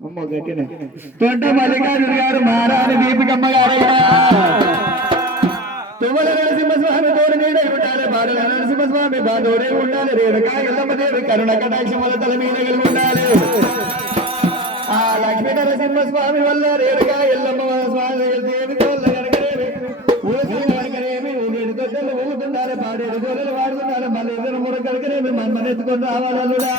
అమ్మో గట్టిన తొంట మల్లికార్జున గారు మహారాణి దీపికమ్మ గారయ్యా తుమ్మల నరసింహస్వామి తోడు నీడై ఉండాలి బాడల నరసింహస్వామి బాధోడే ఉండాలి రేణుకా ఎల్లమ్మ దేవి కరుణ కటాక్షముల తల మీద కలిగి ఉండాలి ఆ లక్ష్మీ నరసింహస్వామి వల్ల రేణుకా ఎల్లమ్మ స్వామి దేవి వల్ల కనుకనేమి ఊసిన కనుకనేమి ఊరేడు తొట్టెలు ఊగుతుండాలి పాడేడు గోళలు వాడుతుండాలి మళ్ళీ ఇద్దరు ముర కనుకనేమి మన్మనెత్తుకొని రావాలలుడా